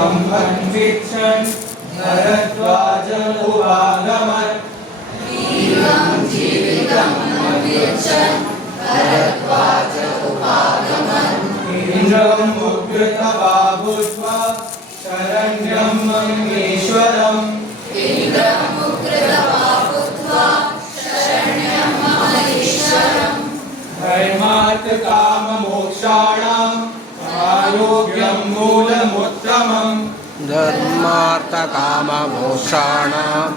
अन्विच्छन् भरद्वाजमुपागमत् दीर्घं जीवितम् अन्विच्छन् भरद्वाजमुपागमत् इन्द्रम् उग्रतपा भूत्वा शरण्यं ममेश्वरम् इन्द्रम् उग्रतपा भूत्वा शरण्यं ममेश्वरम् धर्मार्थकाममोक्षाणाम् आरोग्यं मूलमुत्तमम् धर्मार्थकाममोक्षाणाम्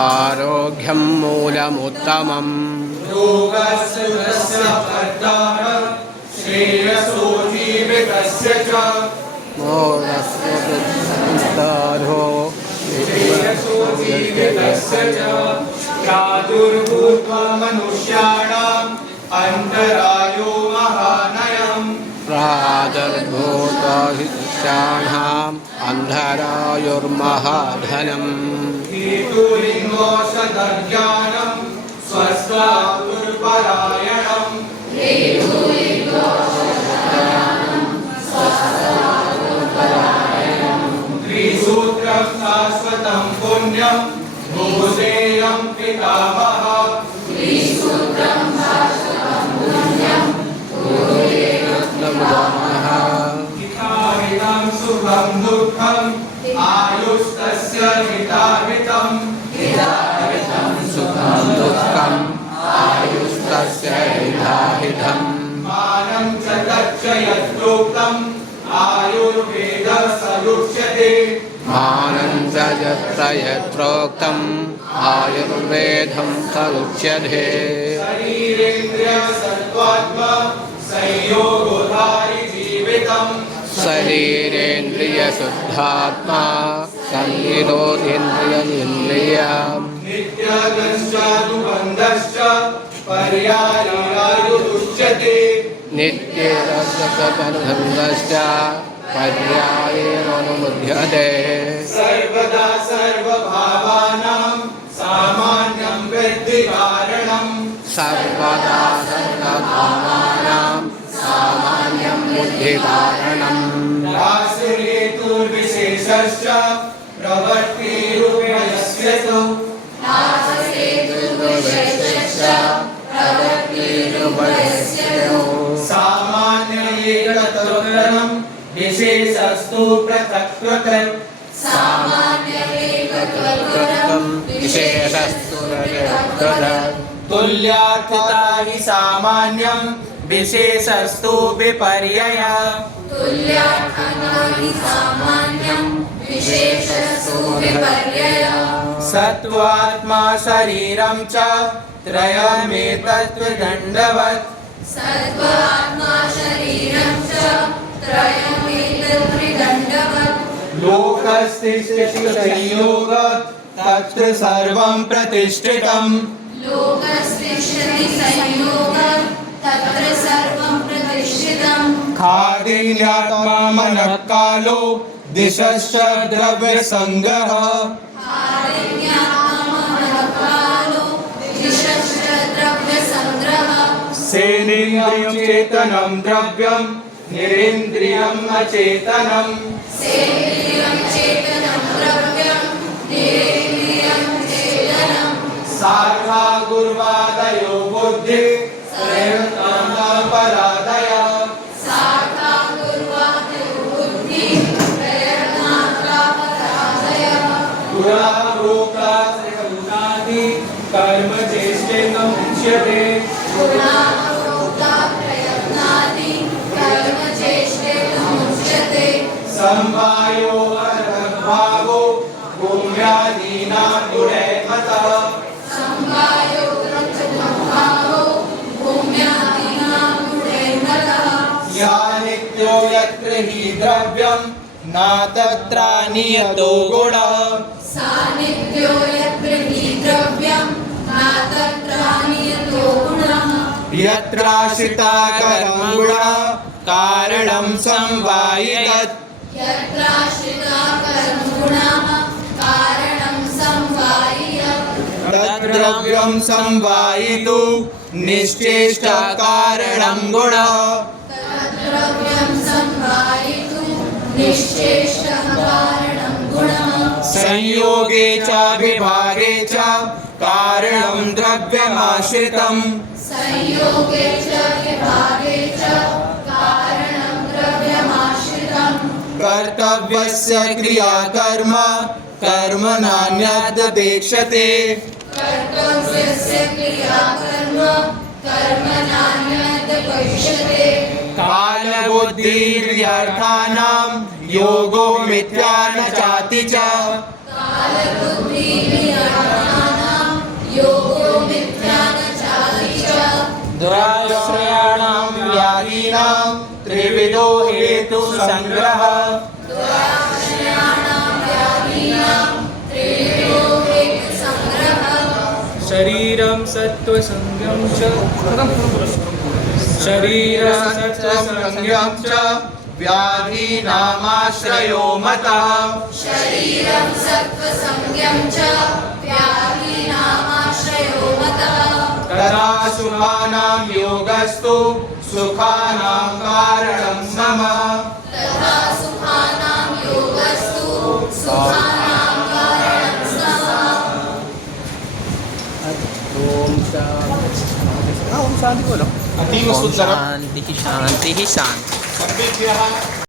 आरोग्यं मूलमुत्तमम् रोगस्य तस्य भर्तारः श्रेयसो जीवितस्य च मोदस्य संस्तारो श्रेयसो जीवितस्य च प्रादुर्भूत्वा मनुष्याणाम् अन्तरायो महानयम् प्रादुर्भूताहिषाणाम् अन्धरायुर्महाधनम् हेतुलिङ्गोषधज्ञानम् स्वस्वातुर्परायणम् त्रिसूत्रं शाश्वतं पुण्यं भूषेयं पितामहः हिताहितं सुखं दुःखम् आयुस्तस्य हिताहितम् सुखं दुःखम् आयुस्तस्य हिताहितम् मानं च तच्च यत्रोक्तम् आयुर्वेदः स युज्यते मानं च यत्र यत्रोक्तम् आयुर्वेदं समुच्यते शरीरेन्द्रियसत्त्वात्मा संयोगोधारि जीवितम् शरीरेन्द्रियशुद्धात्मा संयितोन्द्रियमिन्द्रियम् नित्यगश्च दुबन्धश्च पर्यायायुरुच्यते नित्यरसकबन्धश्च पर्यायेणानुमुच्यते सर्वदा सर्वभावानां सामान्यं विद्धि कारणम् सर्वदा सर्वभावानां सामान्यं बुद्धिकारणम् राशिरेतुर्विशेषश्च प्रवृत्तिरुपयस्य च सामान्य एकतोरणं विशेषस्तु पृथक् विशेषस्तु तुल्यार्थता हि सामान्यं विशेषस्तु विपर्ययः सत्त्वात्मा शरीरं च त्रयमेतत्त्वदण्डवत् लोकस्तिष्ठति संयोगात् तत्र सर्वं प्रतिष्ठितम् खादिन्यात्मा मनः कालो दिशश्च द्रव्यसङ्गः सेनेन्द्रियं चेतनं द्रव्यं निरेन्द्रियम् अचेतनम् सार्वा गुर्वादयो बुद्धि परादयः गुणारोगादि कर्म चेष्टेन मुच्यते समवायो अर्थभावो भूम्यादीनां गुणैर्मतः या नित्यो यत्र हि द्रव्यं न तत्रानियतो गुणः यत्राश्रिता कर्म गुणः कारणं समवायितत् तद्द्रव्यं समवायितु निश्चेष्टा कारणं गुणः निश्चेष्टः संयोगे च विभागे च कारणं द्रव्यमाश्रितम् संयोगे च विभागे च कारणं द्रव्यमाश्रितम् कर्तव्यस्य क्रियाकर्म कर्म नान्यदपेक्षते कर्तव्यस्य क्रियाकर्म कर्म नान्यदपेक्षते कालबुद्धिर्यर्थानां योगो मिथ्या न चाति च कालबुद्धिर्यर्थानां योगो मिथ्या न चाति च दुराश्रयाणां व्याधीनां त्रिविधो हेतु संग्रह दुराश्रयाणां व्याधीनां त्रिविधो हेतुसङ्ग्रहः शरीरं सत्त्वसंज्ञं च शरीरं सत्संगं च व्याधीनामाश्रयो मतः शरीरं सत्त्वसंज्ञं च व्याधीनामाश्रयो मतः तथा सुखानां योगस्तु सुखानां कारणं समः तथा सुखानां योगस्तु सुखानां कारणं समः शांति शांति शांति सर्वेभ्यः